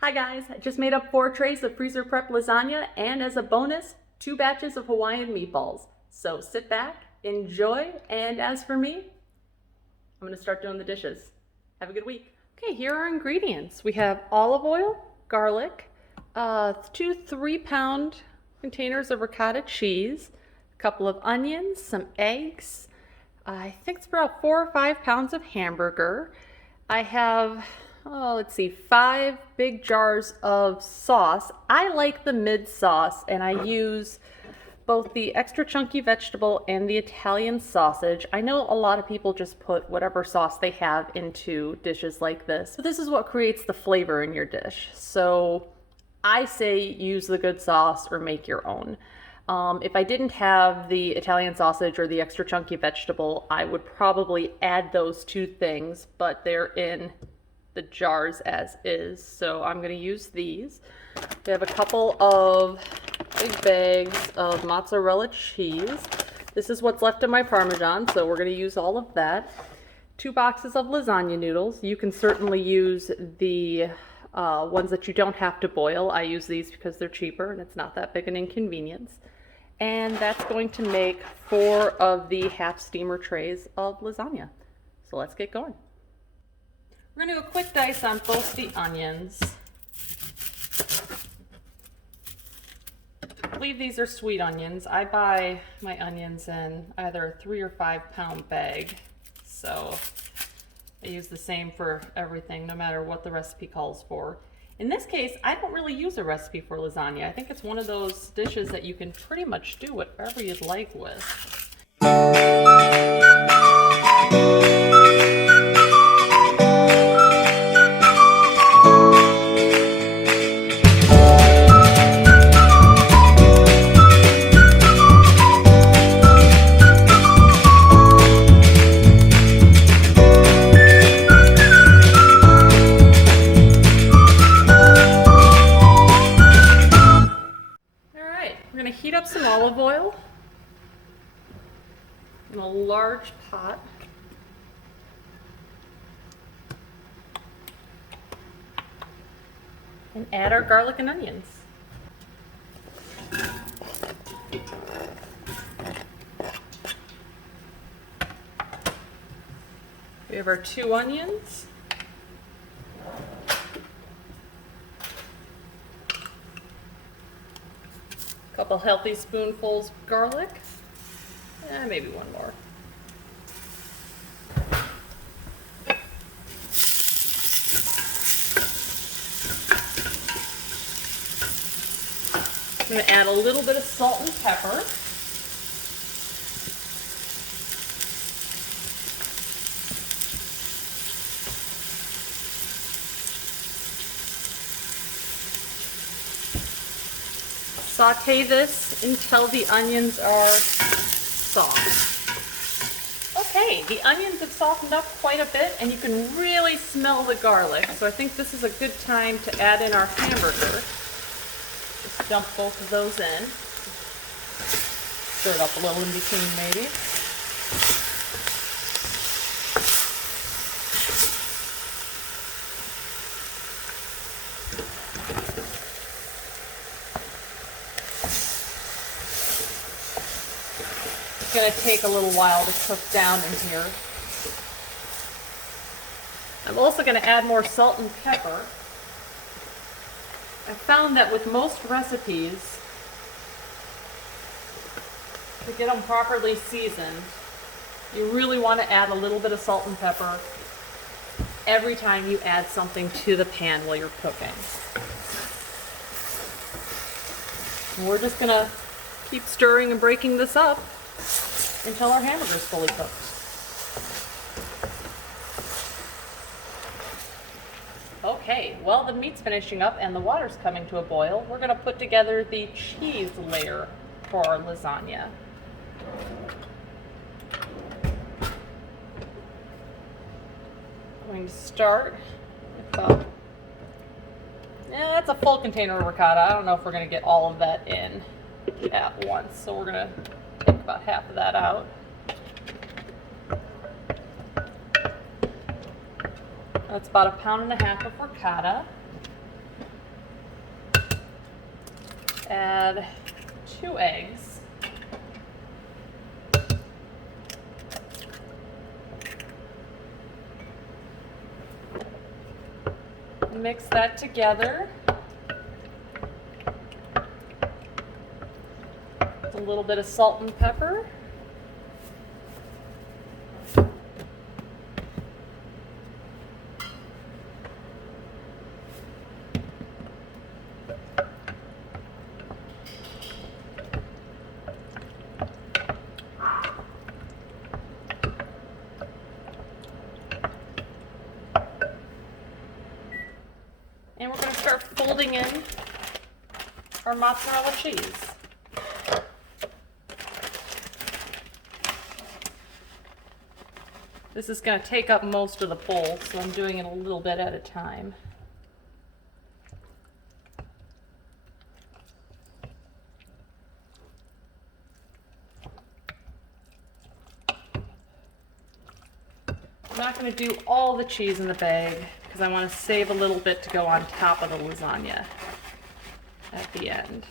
Hi guys, I just made up 4 trays of freezer prep lasagna and as a bonus, 2 batches of Hawaiian meatballs. So sit back, enjoy, and as for me, I'm gonna start doing the dishes. Have a good week. Okay, here are our ingredients. We have olive oil, garlic, 2 3-pound containers of ricotta cheese, a couple of onions, some eggs, I think it's about 4 or 5 pounds of hamburger. I have, let's see, 5 big jars of sauce. I like the mid sauce, and I use both the extra chunky vegetable and the Italian sausage. I know a lot of people just put whatever sauce they have into dishes like this. So this is what creates the flavor in your dish. So I say use the good sauce or make your own. If I didn't have the Italian sausage or the extra chunky vegetable, I would probably add those 2 things, but they're in the jars as is. So I'm going to use these. We have a couple of big bags of mozzarella cheese. This is what's left of my Parmesan, so we're going to use all of that. 2 boxes of lasagna noodles. You can certainly use the ones that you don't have to boil. I use these because they're cheaper and it's not that big an inconvenience. And that's going to make 4 of the half steamer trays of lasagna. So let's get going. We're going to do a quick dice on both the onions. I believe these are sweet onions. I buy my onions in either a 3 or 5 pound bag. So I use the same for everything, no matter what the recipe calls for. In this case, I don't really use a recipe for lasagna. I think it's one of those dishes that you can pretty much do whatever you'd like with. Heat up some olive oil in a large pot. And add our garlic and onions. We have our 2 onions. Couple healthy spoonfuls of garlic, and maybe 1 more. I'm going to add a little bit of salt and pepper. Saute this until the onions are soft. Okay, the onions have softened up quite a bit and you can really smell the garlic. So I think this is a good time to add in our hamburger. Just dump both of those in. Stir it up a little in between maybe. It's going to take a little while to cook down in here. I'm also going to add more salt and pepper. I found that with most recipes, to get them properly seasoned, you really want to add a little bit of salt and pepper every time you add something to the pan while you're cooking. And we're just going to keep stirring and breaking this up until our hamburger's fully cooked. Okay, well the meat's finishing up and the water's coming to a boil. We're going to put together the cheese layer for our lasagna. I'm going to start with about, that's a full container of ricotta. I don't know if we're going to get all of that in at once, so we're going to take about half of that out. That's about 1.5 pounds of ricotta. add 2 eggs. Mix that together. A little bit of salt and pepper. And we're going to start folding in our mozzarella cheese. This is going to take up most of the bowl, so I'm doing it a little bit at a time. I'm not going to do all the cheese in the bag because I want to save a little bit to go on top of the lasagna at the end.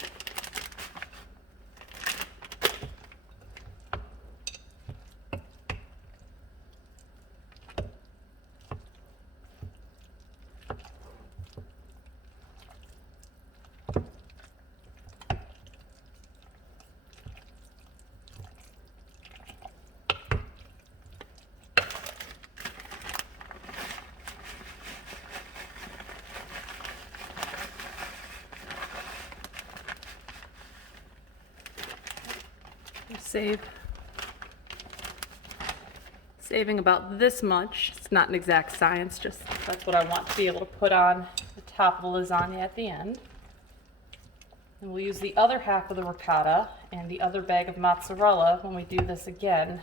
Saving about this much. It's not an exact science, just that's what I want to be able to put on the top of the lasagna at the end. And we'll use the other half of the ricotta and the other bag of mozzarella when we do this again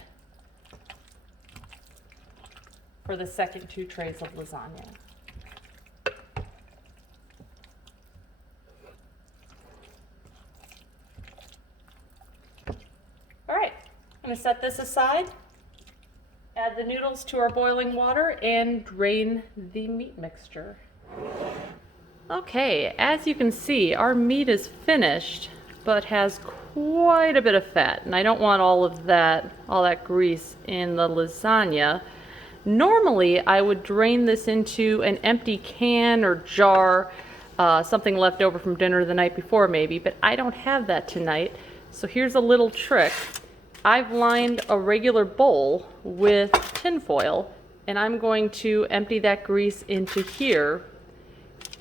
for the second 2 trays of lasagna. All right, I'm going to set this aside, add the noodles to our boiling water, and drain the meat mixture. Okay, as you can see, our meat is finished, but has quite a bit of fat, and I don't want all that grease in the lasagna. Normally, I would drain this into an empty can or jar, something left over from dinner the night before maybe, but I don't have that tonight. So here's a little trick. I've lined a regular bowl with tin foil, and I'm going to empty that grease into here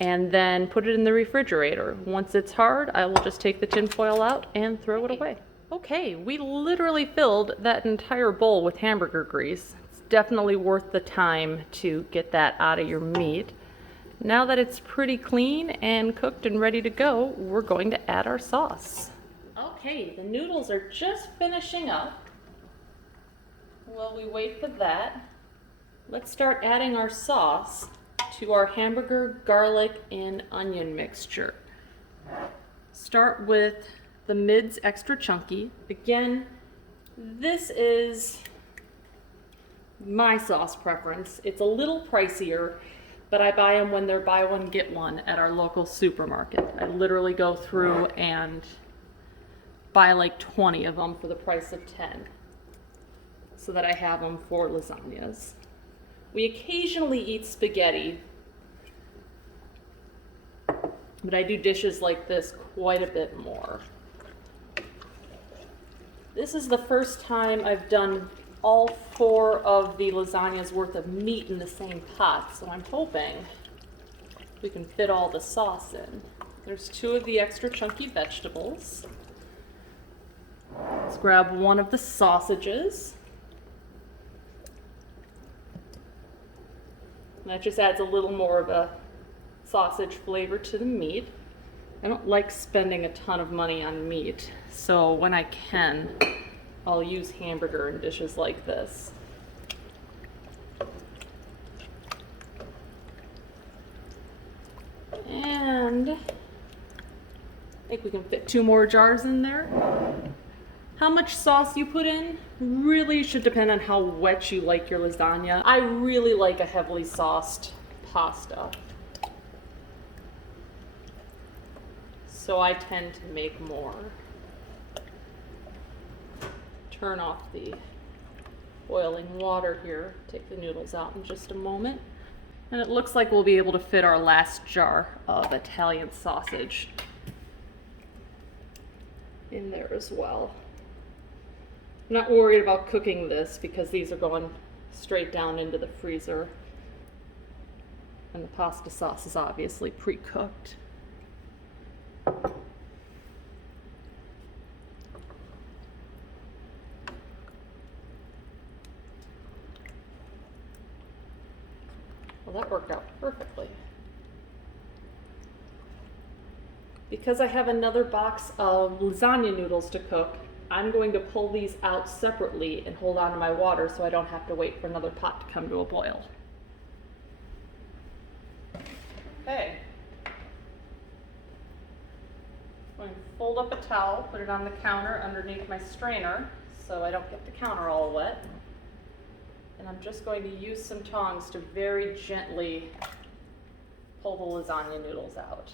and then put it in the refrigerator. Once it's hard, I will just take the tin foil out and throw it away. Okay, we literally filled that entire bowl with hamburger grease. It's definitely worth the time to get that out of your meat. Now that it's pretty clean and cooked and ready to go, we're going to add our sauce. Okay, the noodles are just finishing up. While we wait for that, let's start adding our sauce to our hamburger, garlic, and onion mixture. Start with the mids extra chunky. Again, this is my sauce preference. It's a little pricier, but I buy them when they're buy one, get one at our local supermarket. I literally go through and buy like 20 of them for the price of 10 so that I have them for lasagnas. We occasionally eat spaghetti, but I do dishes like this quite a bit more. This is the first time I've done all 4 of the lasagna's worth of meat in the same pot, so I'm hoping we can fit all the sauce in. There's 2 of the extra chunky vegetables. Let's grab one of the sausages. That just adds a little more of a sausage flavor to the meat. I don't like spending a ton of money on meat, so when I can, I'll use hamburger in dishes like this. And I think we can fit 2 more jars in there. How much sauce you put in really should depend on how wet you like your lasagna. I really like a heavily sauced pasta. so I tend to make more. Turn off the boiling water here, take the noodles out in just a moment. And it looks like we'll be able to fit our last jar of Italian sausage in there as well. I'm not worried about cooking this because these are going straight down into the freezer. And the pasta sauce is obviously pre-cooked. Well, that worked out perfectly. Because I have another box of lasagna noodles to cook, I'm going to pull these out separately and hold on to my water so I don't have to wait for another pot to come to a boil. Okay. I'm going to fold up a towel, put it on the counter underneath my strainer so I don't get the counter all wet. And I'm just going to use some tongs to very gently pull the lasagna noodles out.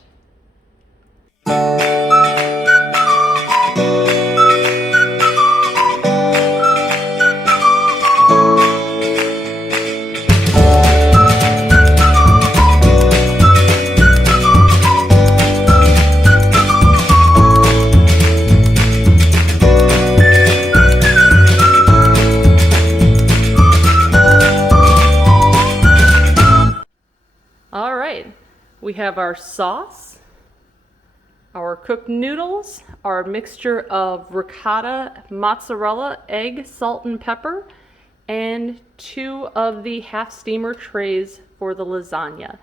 All right, we have our sauce, our cooked noodles, our mixture of ricotta, mozzarella, egg, salt, and pepper, and 2 of the half steamer trays for the lasagna.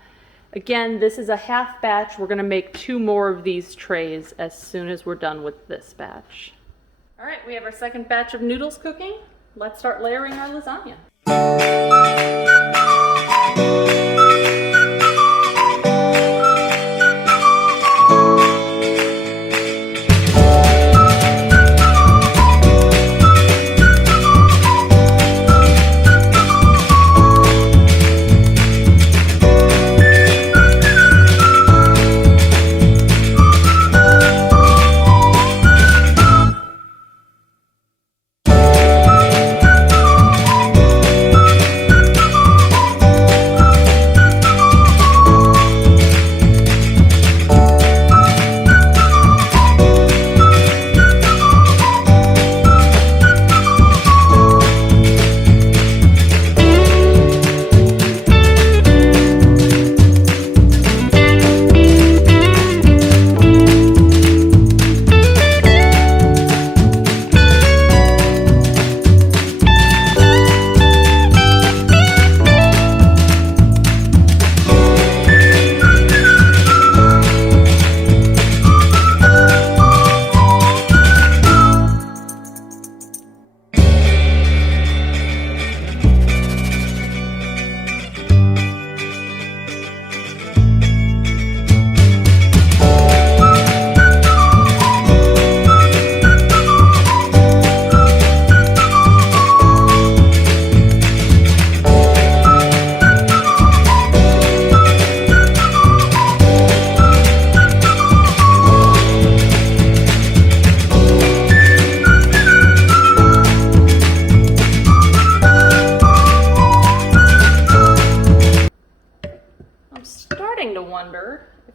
Again, this is a half batch. We're gonna make 2 more of these trays as soon as we're done with this batch. All right, we have our second batch of noodles cooking. Let's start layering our lasagna.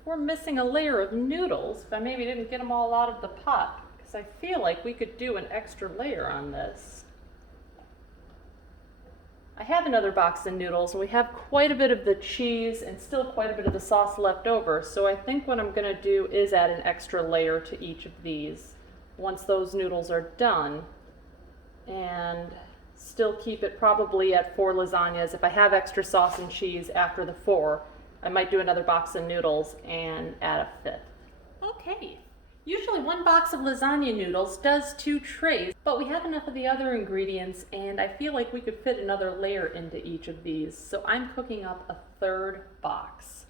We're missing a layer of noodles, but I maybe didn't get them all out of the pot because I feel like we could do an extra layer on this. I have another box of noodles and we have quite a bit of the cheese and still quite a bit of the sauce left over, so I think what I'm going to do is add an extra layer to each of these once those noodles are done, and still keep it probably at 4 lasagnas. If I have extra sauce and cheese after the 4, I might do another box of noodles and add a 5th. Okay, usually 1 box of lasagna noodles does 2 trays, but we have enough of the other ingredients and I feel like we could fit another layer into each of these, so I'm cooking up a 3rd box.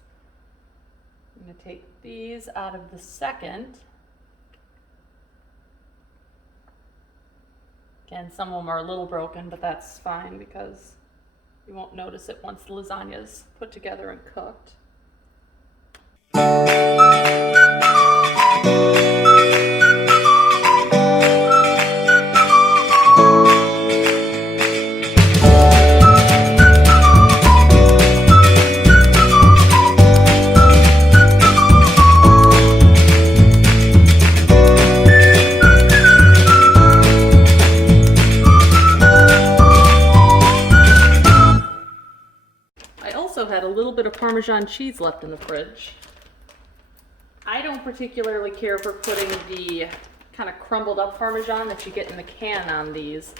I'm going to take these out of the second. Again, some of them are a little broken, but that's fine because you won't notice it once the lasagna is put together and cooked. Parmesan cheese left in the fridge. I don't particularly care for putting the kind of crumbled up Parmesan that you get in the can on these,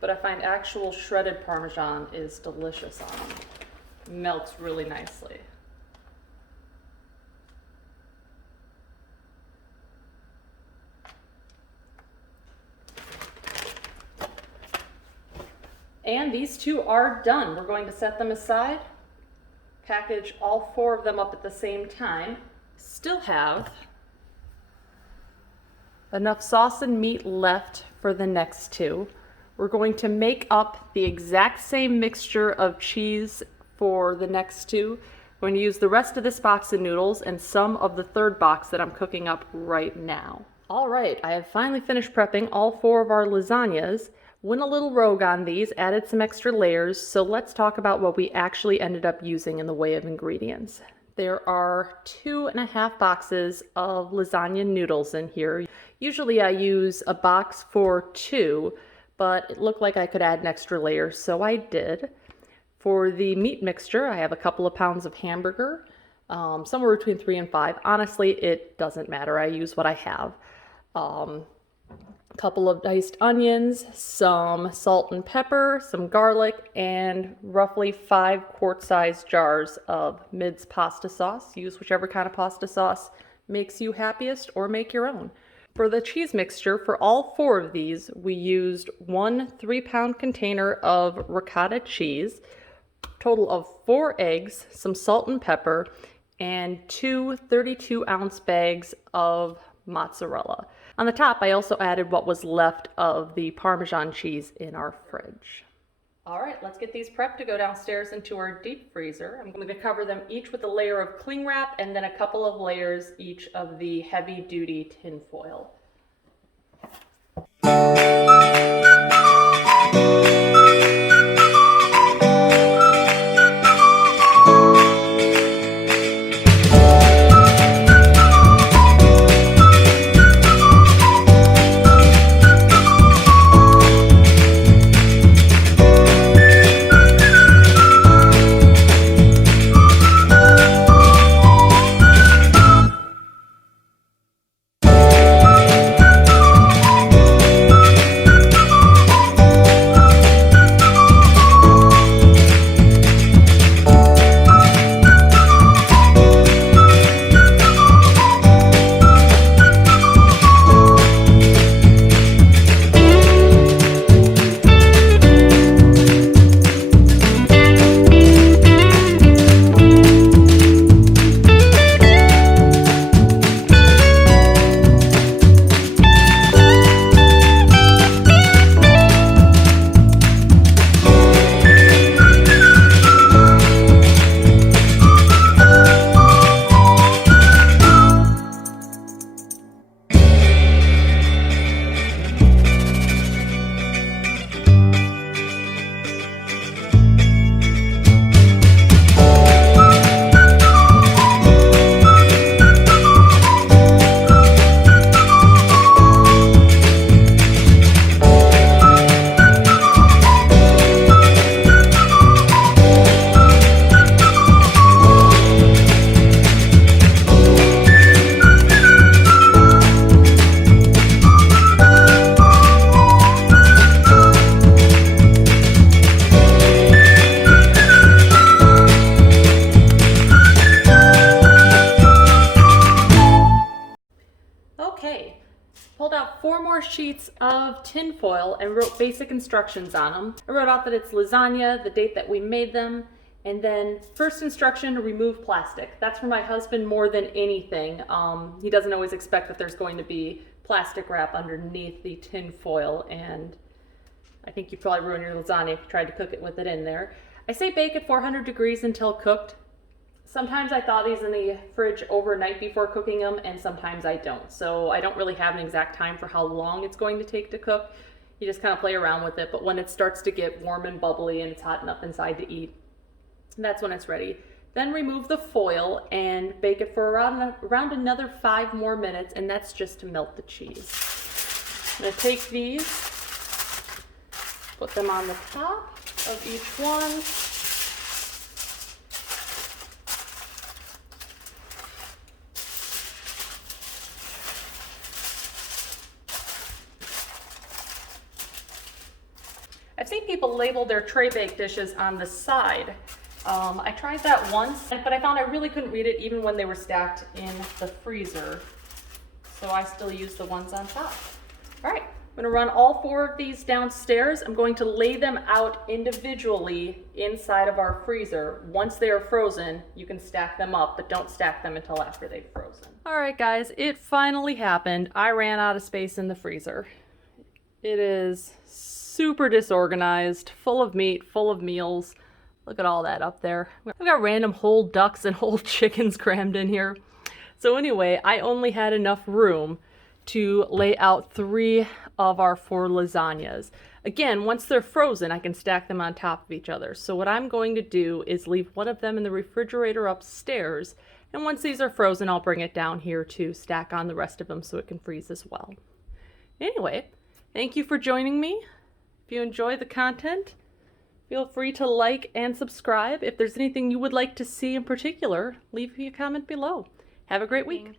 but I find actual shredded Parmesan is delicious on them. It melts really nicely. And these two are done. We're going to set them aside, package all 4 of them up at the same time. Still have enough sauce and meat left for the next 2. We're going to make up the exact same mixture of cheese for the next 2. We're going to use the rest of this box of noodles and some of the 3rd box that I'm cooking up right now. All right, I have finally finished prepping all 4 of our lasagnas. Went a little rogue on these, added some extra layers, so let's talk about what we actually ended up using in the way of ingredients. There are 2.5 boxes of lasagna noodles in here. Usually I use a box for 2, but it looked like I could add an extra layer, so I did. For the meat mixture, I have a couple of pounds of hamburger, somewhere between 3 and 5. Honestly, it doesn't matter. I use what I have. A couple of diced onions, some salt and pepper, some garlic, and roughly 5 quart-sized jars of Mid's pasta sauce. Use whichever kind of pasta sauce makes you happiest, or make your own. For the cheese mixture, for all 4 of these, we used 1 3-pound container of ricotta cheese, total of 4 eggs, some salt and pepper, and 2 32-ounce bags of mozzarella. On the top, I also added what was left of the Parmesan cheese in our fridge. All right, let's get these prepped to go downstairs into our deep freezer. I'm going to cover them each with a layer of cling wrap and then a couple of layers each of the heavy-duty tin foil. Pulled out 4 more sheets of tin foil and wrote basic instructions on them. I wrote out that it's lasagna, the date that we made them, and then first instruction, remove plastic. That's for my husband more than anything. He doesn't always expect that there's going to be plastic wrap underneath the tin foil, and I think you probably ruin your lasagna if you tried to cook it with it in there. I say bake at 400 degrees until cooked. Sometimes I thaw these in the fridge overnight before cooking them, and sometimes I don't. So I don't really have an exact time for how long it's going to take to cook. You just kind of play around with it, but when it starts to get warm and bubbly and it's hot enough inside to eat, that's when it's ready. Then remove the foil and bake it for around another 5 more minutes, and that's just to melt the cheese. I'm going to take these, put them on the top of each one, label their tray bake dishes on the side. I tried that once, but I found I really couldn't read it even when they were stacked in the freezer. So I still use the ones on top. All right, I'm gonna run all 4 of these downstairs. I'm going to lay them out individually inside of our freezer. Once they are frozen, you can stack them up, but don't stack them until after they've frozen. All right, guys, it finally happened. I ran out of space in the freezer. It is super disorganized, full of meat, full of meals. Look at all that up there. I've got random whole ducks and whole chickens crammed in here. So anyway, I only had enough room to lay out 3 of our 4 lasagnas. Again, once they're frozen, I can stack them on top of each other. So what I'm going to do is leave one of them in the refrigerator upstairs, and once these are frozen, I'll bring it down here to stack on the rest of them so it can freeze as well. Anyway, thank you for joining me. If you enjoy the content, feel free to like and subscribe. If there's anything you would like to see in particular, leave me a comment below. Have a great week.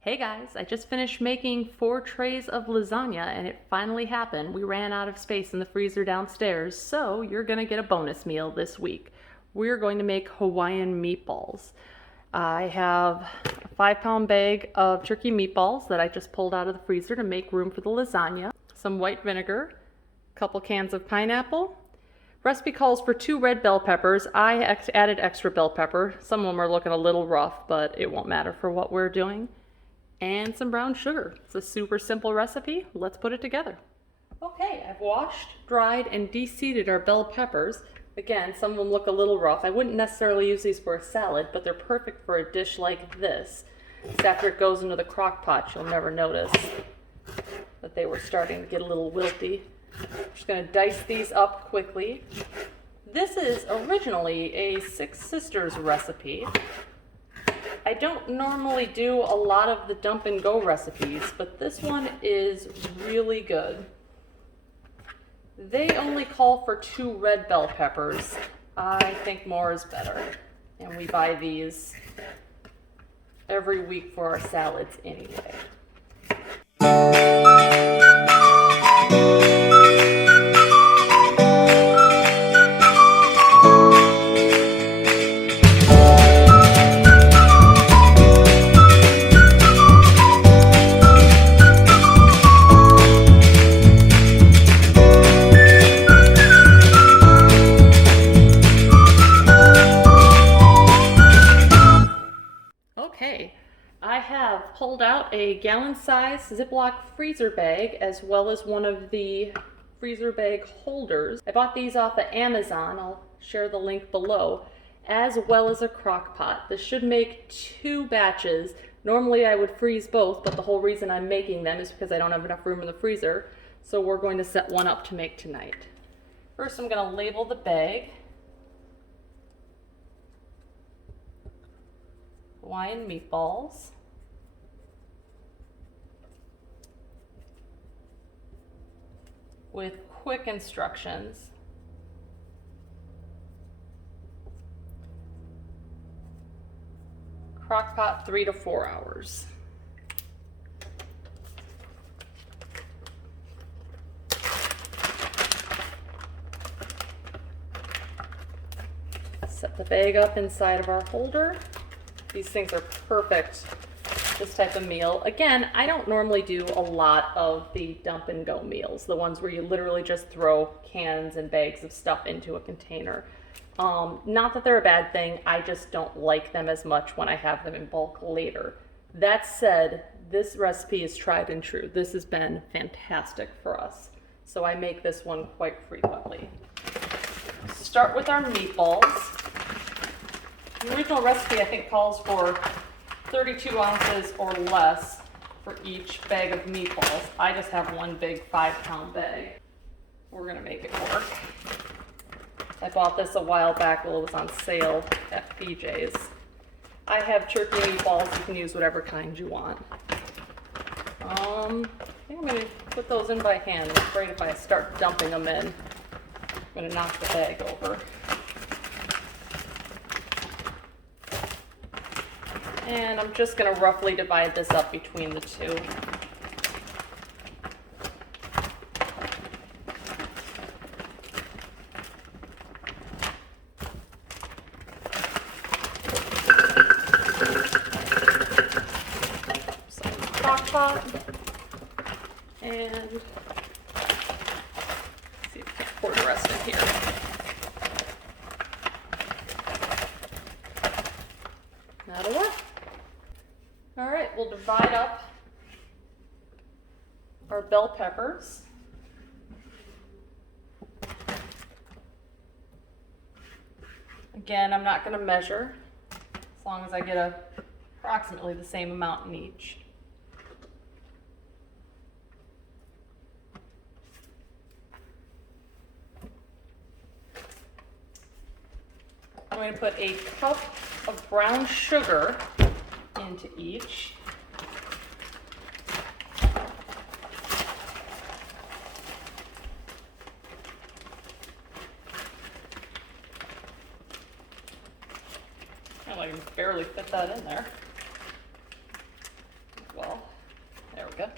Hey guys, I just finished making 4 trays of lasagna and it finally happened. We ran out of space in the freezer downstairs, so you're gonna get a bonus meal this week. We're going to make Hawaiian meatballs. I have a 5-pound bag of turkey meatballs that I just pulled out of the freezer to make room for the lasagna, some white vinegar, a couple cans of pineapple. Recipe calls for 2 red bell peppers. I added extra bell pepper. Some of them are looking a little rough, but it won't matter for what we're doing. And some brown sugar. It's a super simple recipe. Let's put it together. Okay, I've washed, dried, and de-seeded our bell peppers. Again, some of them look a little rough. I wouldn't necessarily use these for a salad, but they're perfect for a dish like this. Just after it goes into the crock pot, you'll never notice that they were starting to get a little wilty. I'm just going to dice these up quickly. This is originally a 6 Sisters recipe. I don't normally do a lot of the dump and go recipes, but this one is really good. They only call for 2 red bell peppers. I think more is better. And we buy these every week for our salads anyway. I have pulled out a gallon-size Ziploc freezer bag as well as one of the freezer bag holders. I bought these off of Amazon. I'll share the link below, as well as a crock pot. This should make 2 batches. Normally I would freeze both, but the whole reason I'm making them is because I don't have enough room in the freezer. So we're going to set one up to make tonight. First I'm going to label the bag. Hawaiian meatballs. With quick instructions. Crock pot 3 to 4 hours. Set the bag up inside of our holder. These things are perfect, this type of meal. Again, I don't normally do a lot of the dump and go meals, the ones where you literally just throw cans and bags of stuff into a container. Not that they're a bad thing, I just don't like them as much when I have them in bulk later. That said, this recipe is tried and true. This has been fantastic for us. So I make this one quite frequently. Start with our meatballs. The original recipe, I think, calls for 32 ounces or less for each bag of meatballs. I just have one big 5-pound bag. We're gonna make it work. I bought this a while back while it was on sale at BJ's. I have turkey meatballs. You can use whatever kind you want. I think I'm gonna put those in by hand. I'm afraid if I start dumping them in, I'm gonna knock the bag over. And I'm just going to roughly divide this up between the 2. pot. And see if we can pour the rest in here. That'll work. All right, we'll divide up our bell peppers. Again, I'm not going to measure, as long as I get approximately the same amount in each. I'm going to put a cup of brown sugar into each. I can barely fit that in there. Well, there we go.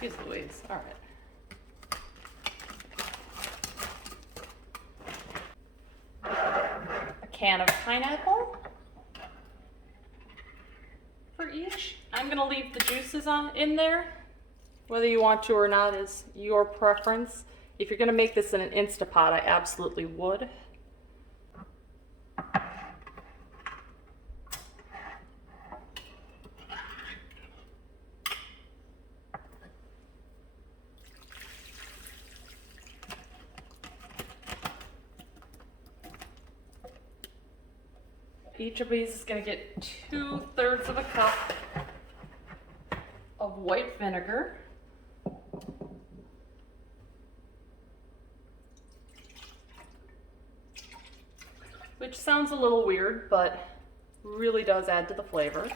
Jeez Louise, all right. Can of pineapple for each. I'm going to leave the juices in there. Whether you want to or not is your preference. If you're going to make this in an Instapot, I absolutely would. Each of these is going to get 2/3 of a cup of white vinegar. Which sounds a little weird, but really does add to the flavor.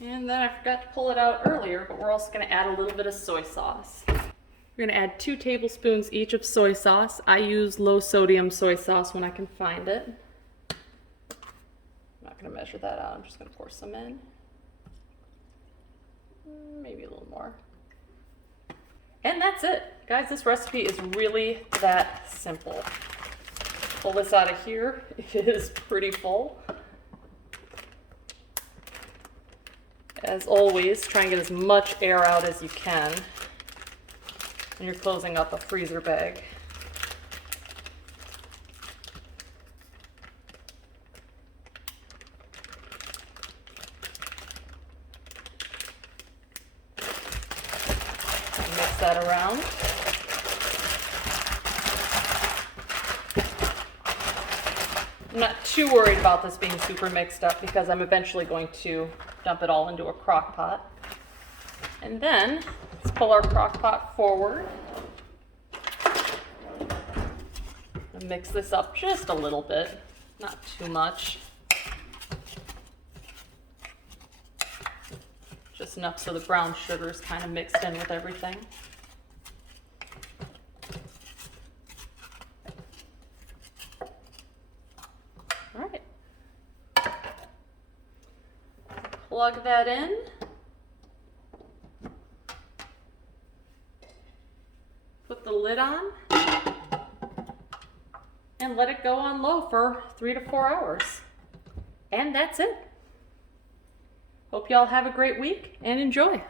And then I forgot to pull it out earlier, but we're also going to add a little bit of soy sauce. We're going to add 2 tablespoons each of soy sauce. I use low sodium soy sauce when I can find it. I'm not going to measure that out. I'm just going to pour some in. Maybe a little more. And that's it. Guys, this recipe is really that simple. Pull this out of here. It is pretty full. As always, try and get as much air out as you can when you're closing up a freezer bag. Mix that around. I'm not too worried about this being super mixed up because I'm eventually going to dump it all into a crock pot. And then let's pull our crock pot forward and mix this up just a little bit, not too much. Just enough so the brown sugar is kind of mixed in with everything. All right. Plug that in. Put the lid on and let it go on low for 3 to 4 hours. And that's it. Hope y'all have a great week and enjoy.